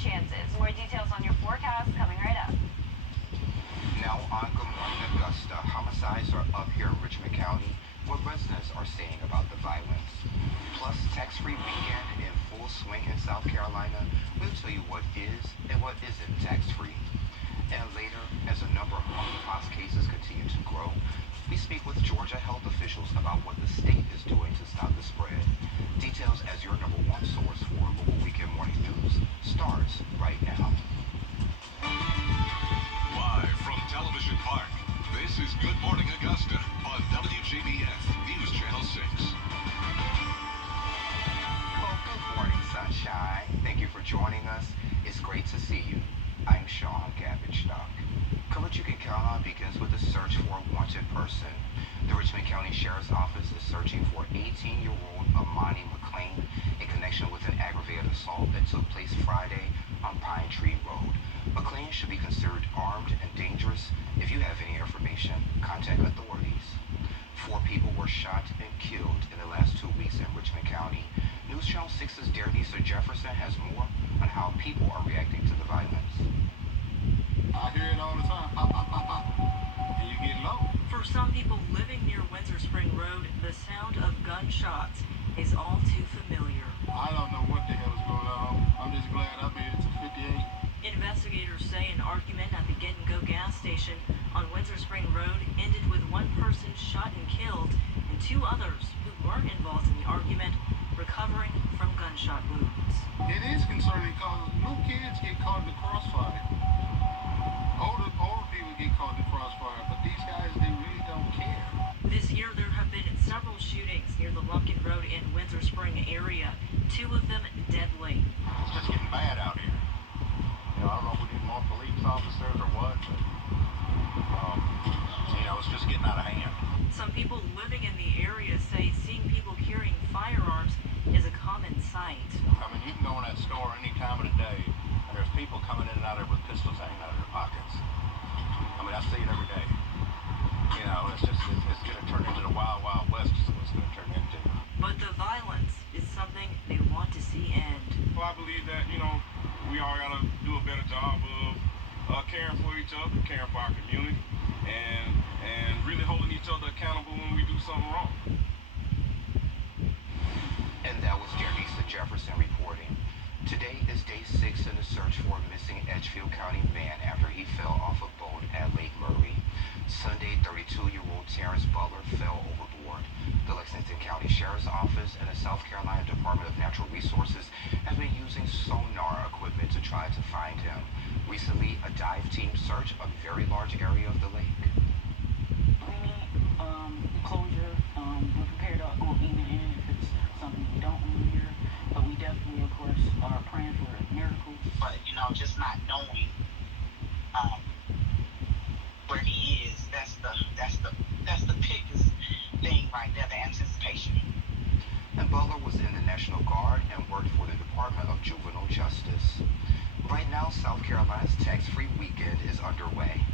chances. More details on your forecast coming right up. Now on Good Morning Augusta, homicides are up here in Richmond County. What residents are saying about the violence. Plus, tax-free weekend in full swing in South Carolina. We'll tell you what is and what isn't tax-free. And later, as a number of monkeypox cases continue to grow, we speak with Georgia health officials about what the state is doing to stop the spread. Details as your number one source for local weekend morning news starts right now. Live from Television Park, this is Good Morning Augusta on Wjbf News Channel 6. Well, good morning, sunshine. Thank you for joining us. It's great to see you. I'm Sean Gabage-Stock. Coverage you can count on begins with a search for a wanted person. The Richmond County Sheriff's Office is searching for 18-year-old Amani McLean in connection with an aggravated assault that took place Friday on Pine Tree Road. McLean should be considered armed and dangerous. If you have any information, contact authorities. 4 people were shot and killed in the last 2 weeks in Richmond County. News Channel 6's Darnisa Jefferson has more on how people are reacting to the violence. I hear it all the time. And you get low. For some people living near Windsor Spring Road, the sound of gunshots is all too familiar. I don't know what the hell is going on. I'm just glad I made it to 58. Investigators say an argument at the Get and Go gas station on Windsor Spring Road ended with one person shot and killed and 2 others who weren't involved in the argument recovering from gunshot wounds. It is concerning because little kids get caught in the crossfire. Older people get caught in the crossfire, but these guys, they really don't care. This year there have been several shootings near the Lumpkin Road and Windsor Spring area, 2 of them deadly. It's just getting bad out here. You know, I don't know if we need more police officers or what, but, it's just getting out of hand. Some people living in the area say seeing people carrying firearms is a common sight. I mean, you can go in that store any time of the day, and there's people coming in and out of there with pistols hanging out of their pockets. I mean, I see it every day. You know, it's going to turn into the Wild Wild West is what it's going to turn into. But the violence is something they want to see end. Well, I believe that, we all got to do a better job of caring for each other, caring for our community, and really holding each other accountable when we do something wrong. And that was Darnisa Jefferson reporting. Today is day 6 in the search for a missing Edgefield County man after he fell off a boat at Lake Murray. Sunday, 32-year-old Terrence Butler fell overboard. The Lexington County Sheriff's Office and the South Carolina Department of Natural Resources have been using sonar equipment to try to find him. Recently, a dive team searched a very large area of the lake. We need closure. We're prepared to go even in if it's something we don't want to hear. But we definitely, of course, are praying for miracles. But just not knowing where he is, that's the biggest thing right there, the anticipation. And Butler was in the National Guard and worked for the Department of Juvenile Justice. Right now, South Carolina's tax-free weekend is underway.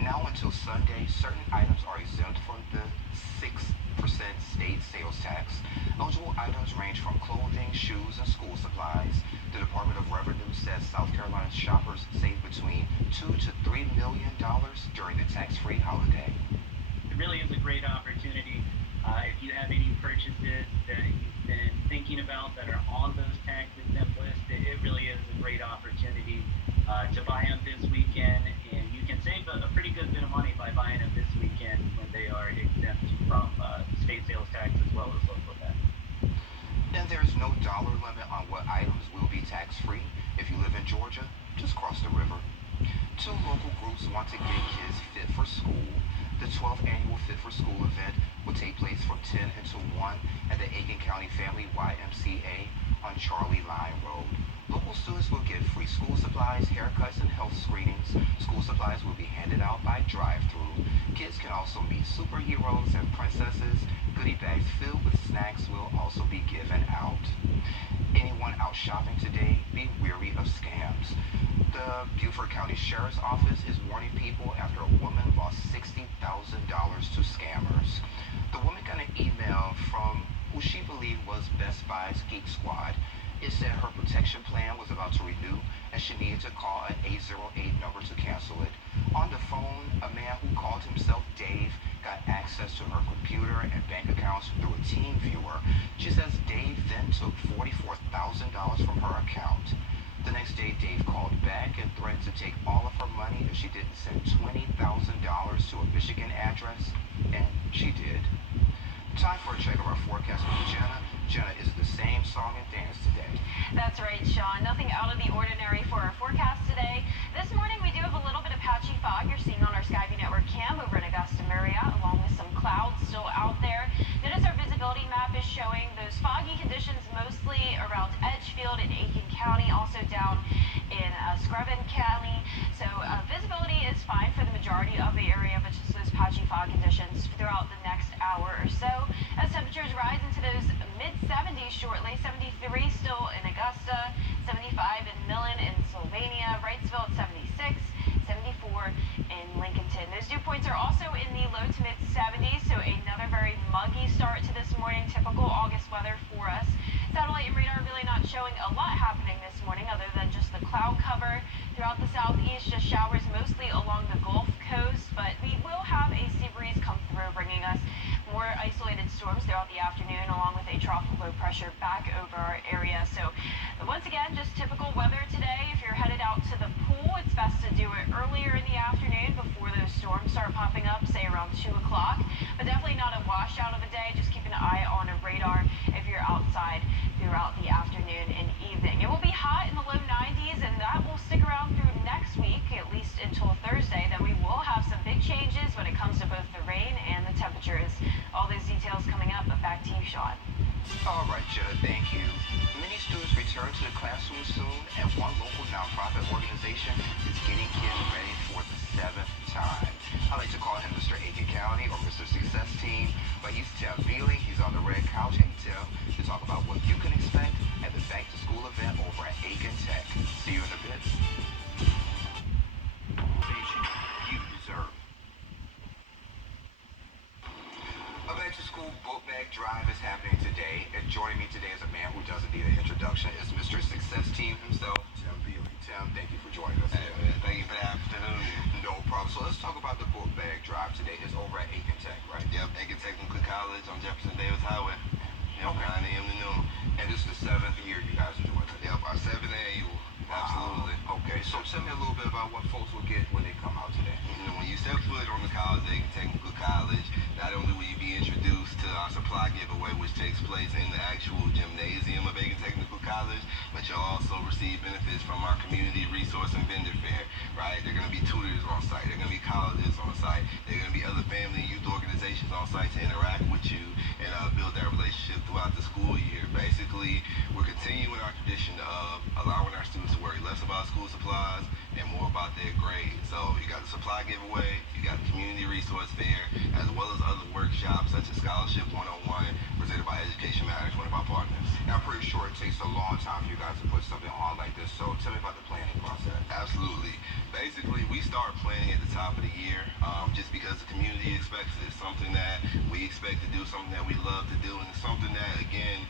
Now until Sunday, certain items are exempt from the 6% state sales tax. Eligible items range from clothing, shoes, and school supplies. The Department of Revenue says South Carolina's shoppers save between $2 to $3 million during the tax-free holiday. It really is a great opportunity. If you have any purchases that you've been thinking about that are on those tax-exempt lists, it really is a great opportunity to buy them this weekend, and you can save a pretty good bit of money by buying them this weekend when they are exempt from state sales tax as well as local tax. And there's no dollar limit on what items will be tax-free. If you live in Georgia, just cross the river. 2 local groups want to get kids fit for school. The 12th annual Fit for School event will take place from 10 until 1 at the Aiken County Family YMCA on Charlie Line Road. Local students will get free school supplies, haircuts, and health screenings. School supplies will be handed out by drive-thru. Kids can also meet superheroes and princesses. Goodie bags filled with snacks will also be given out. Anyone out shopping today, be wary of scams. The Beaufort County Sheriff's Office is warning people after a woman lost $60,000 to scammers. The woman got an email from who she believed was Best Buy's Geek Squad. It said her protection plan was about to renew and she needed to call an 808 number to cancel it. On the phone, a man who called himself Dave got access to her computer and bank accounts through a team viewer. She says Dave then took $44,000 from her account. The next day, Dave called back and threatened to take all of her money if she didn't send $20,000 to a Michigan address, and she did. Time for a check of our forecast with Jenna. Jenna, is it the same song and dance today? That's right, Sean. Nothing out of the ordinary for our forecast today. This morning, we do have a little bit of patchy fog you're seeing on our Skyview Network cam over in Augusta, Marriott, along with some clouds still out there. Notice our visibility map is showing those foggy conditions mostly around Edgefield and Aiken County, also down in Screven County. So visibility is fine for the majority of the area, but just those patchy fog conditions throughout the next hour or so. As temperatures rise into those mid-70s shortly, 73 still in Augusta, 75 in Millen and Sylvania, Wrightsville at 76, 74 in Lincolnton. Those dew points are also in the low to mid-70s, so another very muggy start to this morning, typical August weather for us. Satellite and radar really not showing a lot happening this morning other than just the cloud cover throughout the southeast, just showers mostly along the Gulf Coast, but we will have a sea breeze come through, bringing us more isolated storms throughout the afternoon, along with a trough of low pressure back over our area. So once again, just typical weather today. If you're headed out to the pool, it's best to do it earlier in the afternoon before those storms start popping up, say around 2 o'clock. But definitely not a washout of a day. Just keep an eye on a radar if you're outside throughout the afternoon and evening. It will be hot in the low 90s, and that will stick around through next week, at least until Thursday. Then we will have some big changes when it comes to both the rain and the temperatures. All those details coming up, but back to you, Sean. All right, Jenna, thank you. Many students return to the classroom soon, and one local nonprofit organization is getting kids ready for the 7th time. I like to call him Mr. Aiken County or Mr. Success Team, but he's Tim Beeling. He's on the red couch. Hey, Tim, to talk about what you can expect at the back-to-school event over at Aiken Tech. See you in a bit. You deserve. A back-to-school book bag drive is happening today, and joining me today is a man who doesn't need an introduction. It's Mr. Success Team himself, Tim Beeling. Tim, thank you for joining us. Hey, man, thank you for the afternoon. No problem. So let's talk about the book bag drive today. It's over at Aiken Tech, right? Yep, Aiken Technical College on Jefferson Davis Highway. Yep, Okay. 9 a.m. to noon. And this is the 7th year you guys are doing it. Yep, our 7th annual. Absolutely. Okay, so tell me a little bit about what folks will get when they come out today. You know, when you step foot on the college, Aiken Technical College, not only will you be introduced to our supply giveaway, which takes place in the actual gymnasium of Aiken Technical College, but you'll also receive benefits from our community resource and vendor fair, right? There are going to be tutors on site. There are going to be colleges on site. There are going to be other family and youth organizations on site to interact with you and build that relationship throughout the school year. Basically, we're continuing our tradition of allowing our students to worry less about school supplies and more about their grades. So you got the supply giveaway, you got the community resource fair, as well as other workshops such as Scholarship 101 presented by Education Matters, one of our partners. Now, I'm pretty sure it takes a long time for you guys to put something on like this, so tell me about the planning process. Absolutely. Basically, we start planning at the top of the year just because the community expects it. It's something that we expect to do, something that we love to do, and it's something that, again,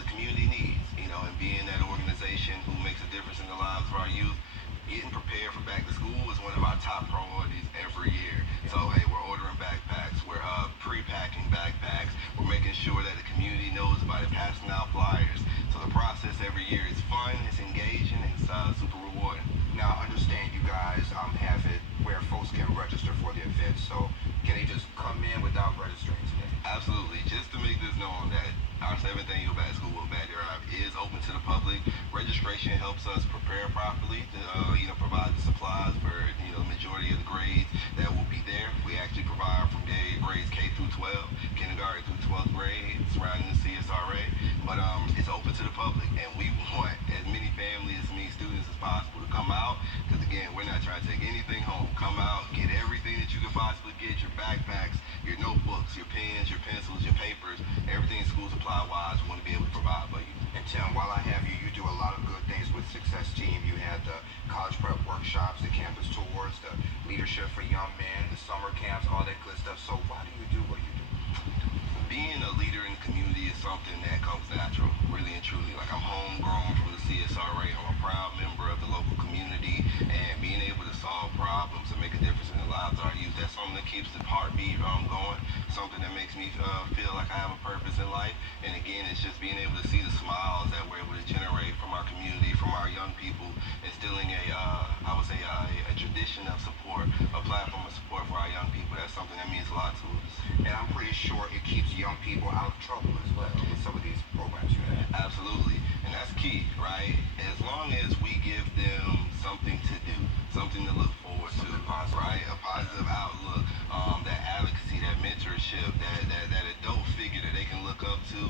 the community needs, you know, and being that organization who makes a difference in the lives of our youth. Getting prepared for back to school is one of our top priorities every year. So, hey, we're ordering backpacks, we're pre-packing backpacks, we're making sure that the community knows about it, passing out flyers. So the process every year is fun, it's engaging, it's super rewarding. Now, I understand you guys have it where folks can register for the event, so can they just come in without registering today? Absolutely. Just to make this known that our 7th annual back to school book bag drive is open to the public. Registration helps us prepare properly to provide the supplies for the majority of the grades that will be there. We actually provide from grades K through 12, kindergarten through 12th grade, surrounding the CSRA. But it's open to the public, and we want as many families, as many students as possible to come out. Because again, we're not trying to take anything home. Come out, get everything that you can possibly get: your backpacks, your notebooks, your pens, your pencils, your papers, everything school supply wise. We want to be able to provide for you. And Tim, while I have you, you do a lot of good things with Success Team. You had the college prep workshops, the campus tours, the leadership for young men, the summer camps, all that good stuff. So why do you do what you do? Being a leader in the community is something that comes natural, really and truly. Like, I'm homegrown from the CSRA. I'm a proud member of the local something that makes me feel like I have a purpose in life. And again, it's just being able to see the smiles that we're able to generate from our community, from our young people, instilling I would say, a tradition of support, a platform of support for our young people. That's something that means a lot to us. And I'm pretty sure it keeps young people out of trouble as well with some of these programs you have. Absolutely. And that's key, right? As long as we give them something to do, something to look forward to, right? A positive outlook, that advocacy, that mentorship, that adult figure that they can look up to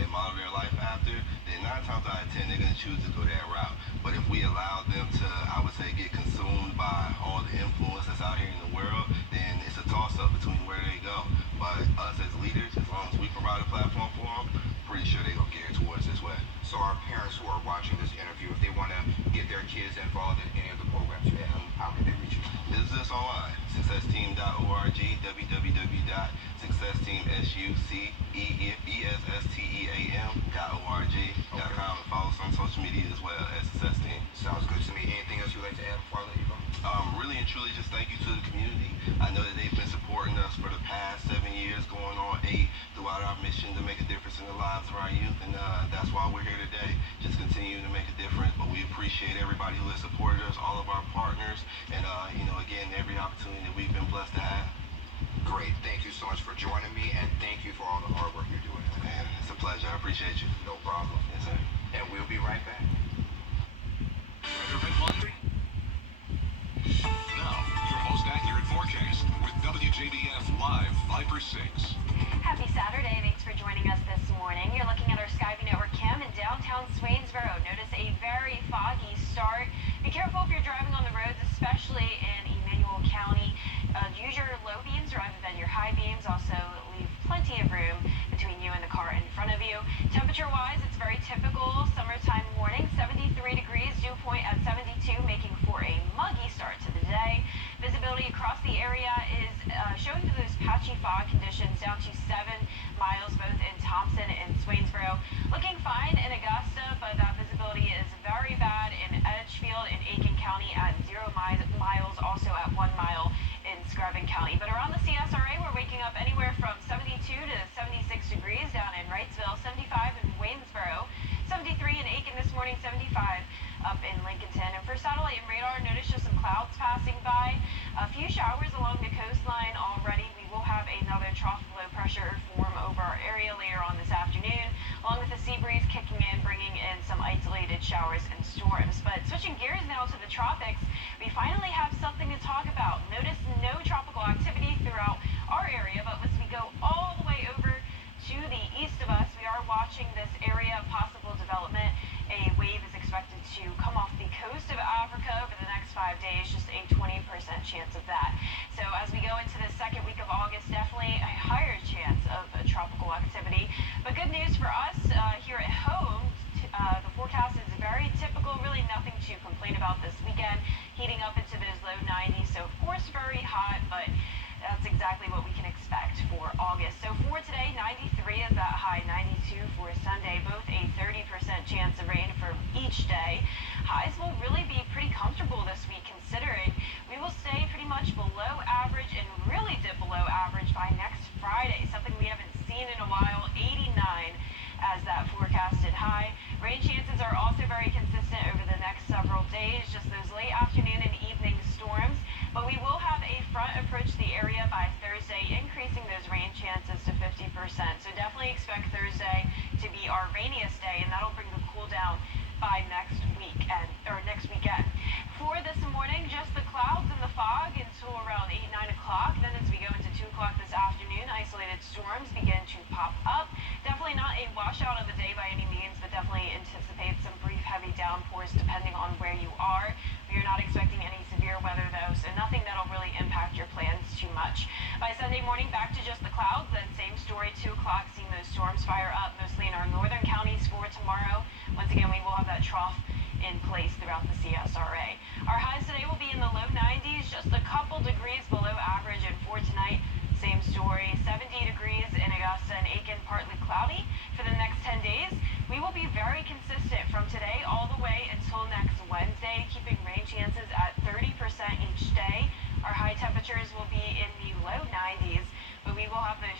and model their life after, then 9 times out of 10, they're going to choose to go that route. But if we allow them to, I would say, get consumed by all the influence that's out here in the world, then it's a toss-up between where they go. But us as leaders, as long as we provide a platform for them, pretty sure they're going to gear towards this way. So our parents who are watching this interview, if they want to get their kids involved in any of the programs you have, how can they reach you? Visit us online, successteam.org, www.successteam.org.com, and follow us on social media as well as Success Team. Sounds good to me. Anything else you'd like to add before I let you go? Really and truly just thank you to the community. I know that they've been supporting us for the past 7 years, going on 8, throughout our mission to make a difference in the lives of our youth, and that's why we're here today, just continuing to make a difference. But we appreciate everybody who has supported us, all of our partners, and again, every opportunity that we've been blessed to have. Great. Thank you so much for joining me, and thank you for all the hard work you're doing. Man, it's a pleasure. I appreciate you. No problem. Yes, sir. And we'll be right back. Now, your most accurate forecast with WJBF Live Viper 6. Happy Saturday. Thanks for joining us this morning. You're looking at our Skyview Network cam in downtown Swainsboro. Notice a very foggy start. Be careful if you're driving on the roads, especially in Emmanuel County. Use your low beams rather than your high beams. Also, leave plenty of room between you and the car in front of you. Temperature-wise, it's very typical summertime morning. 73 degrees, dew point at 72, making for a muggy start to the day. Visibility across the area is showing those patchy fog conditions down to 7 miles, both in Thompson and Swainsboro. Looking fine in Augusta, but that visibility is very bad in Edgefield and Aiken County at 0 miles, also at 1 mile in Screven County. But around the CSRA, we're waking up anywhere from 72 to 76 degrees down in Wrightsville, 75 in Waynesboro, 73 in Aiken this morning, 75 up in Lincolnton. And for satellite and radar, notice just some clouds passing by. A few showers along the coastline already. We will have another trough low pressure form over our area later on this afternoon, along with the sea breeze kicking in, bringing in some isolated showers and storms. But switching gears now to the tropics, we finally have something to talk about. Notice no tropical activity throughout our area, but as we go all the way over to the east of us, we are watching this area of possible development. A wave is expected to come off the coast of Africa over the next 5 days, just a 20% chance of that. So as we go into the second week of August, definitely a higher chance of tropical activity. But good news for us here at home, the forecast is very typical, really nothing to complain about this weekend, heating up into those low 90s. So of course very hot, but that's exactly what we can expect for August. So for today, 93 is that high, 92 for Sunday, both a 30% chance of rain for each day. Highs will really be pretty comfortable this week, considering we will stay pretty much below average and really dip below average by next Friday, something we haven't seen in a while, 89 as that forecasted high. Rain chances are also very consistent over the next several days, just those late afternoon and evening storms. But we will have a front approach the area by Thursday, increasing those rain chances to 50%. So definitely expect Thursday to be our rainiest day, and that'll bring the cool down by next weekend. For this morning, just the clouds and the fog until around 8, 9 o'clock. Then as we go into 2 o'clock this afternoon, isolated storms begin to pop up. Definitely not a washout of the day by any means, but definitely anticipate some brief heavy downpours depending on where you are. We are not expecting any severe weather though, so nothing that'll really impact your plans too much. By Sunday morning, back to just the clouds, then same story, 2 o'clock, seeing those storms fire up mostly in our northern counties for tomorrow. Once again, we will have that trough in place throughout the CSRA. Our highs today will be in the low 90s, just a couple degrees below average, and for tonight, same story, 70 degrees in Augusta and Aiken, partly cloudy. For the next 10 days, we will be very consistent from today all the way until next Wednesday, keeping rain chances at 30% each day. Our high temperatures will be in the low 90s, but we will have those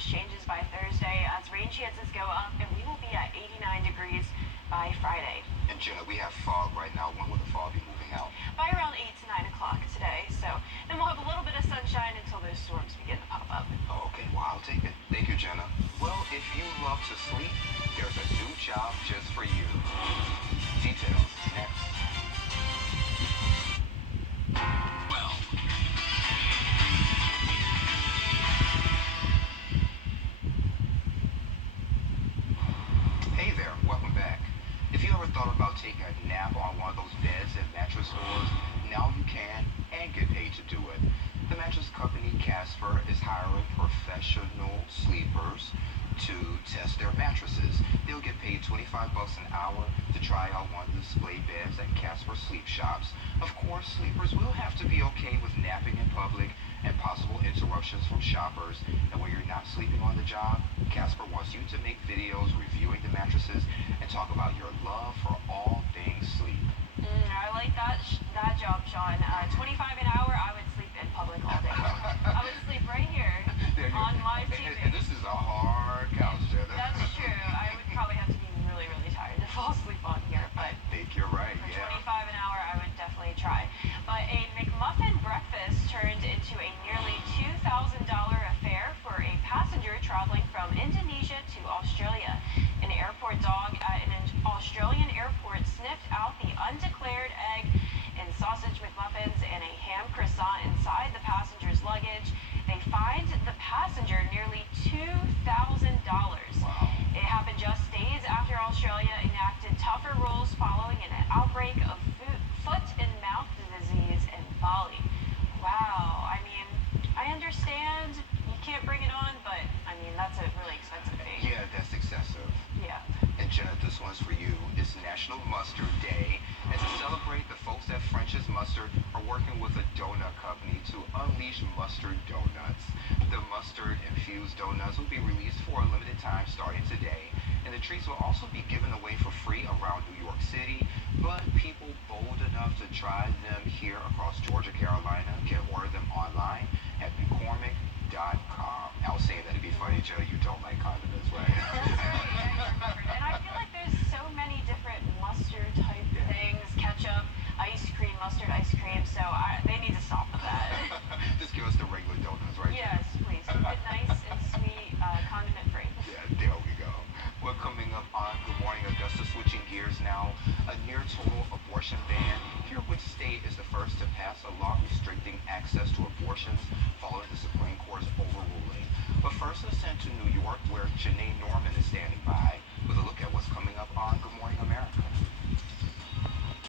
and we will be at 89 degrees by Friday. And Jenna, we have fog right now. When will the fog be moving out? By around 8 to 9 o'clock today. So then we'll have a little bit of sunshine until those storms begin to pop up. Oh, okay, well, I'll take it. Thank you, Jenna. Well, if you love to sleep, there's a new job just for you. Details next. Well, Hey there, welcome back. If you ever thought about taking a nap on one of those beds at mattress stores, now you can and get paid to do it. The mattress company Casper is hiring professional sleepers to test their mattresses. They'll get paid $25 an hour to try out one of the display beds at Casper sleep shops. Of course, sleepers will have to be okay with napping in public and possible interruptions from shoppers. And when you're not sleeping on the job, Casper wants you to make videos reviewing the mattresses and talk about your love for all things sleep. I like that job, Sean. 25 an hour, I would sleep in public all day. I would sleep right here on live TV. And this is a hard couch, Jenna. That's true. I would probably have to be really, really tired to fall asleep on here, but I think you're right, for yeah. 25 an hour, I would definitely try. But a McMuffin breakfast turned into a nearly $2,000 affair for a passenger traveling from Indonesia to Australia. An airport dog at an Australian airport sniffed out the undeclared egg and sausage McMuffins and a ham croissant inside the passenger's luggage. They fined the passenger nearly $2,000. Wow. It happened just days after Australia enacted tougher rules following an outbreak of foot and mouth disease in Bali. Wow. I mean, I understand you can't bring it on, but I mean, that's a really expensive fee. Yeah, that's excessive. Yeah. And Jenna, this one's for you. It's National Mustard Day. And to celebrate, the folks at French's Mustard are working with a donut company to unleash mustard donuts. The mustard-infused donuts will be released for a limited time starting today. And the treats will also be given away for free around New York City. But people bold enough to try them here across Georgia, Carolina can order them online at McCormick.com. I was saying that to be funny, Jenna, you don't like condiments, right? That's right. Yeah, you remembered. And I feel like there's so many different mustard type things, ketchup, ice cream, mustard ice cream. So they need to stop with that. Just give us the regular donuts, right? Yes, please. Keep it nice and sweet, condiment free. Yeah, there we go. We're coming up on Good Morning Augusta, switching gears now. A near total abortion ban. Here, which state is the first to pass a law restricting access to abortions following the Supreme Court's overruling? But first, let's send to New York, where Janae Norman is standing by.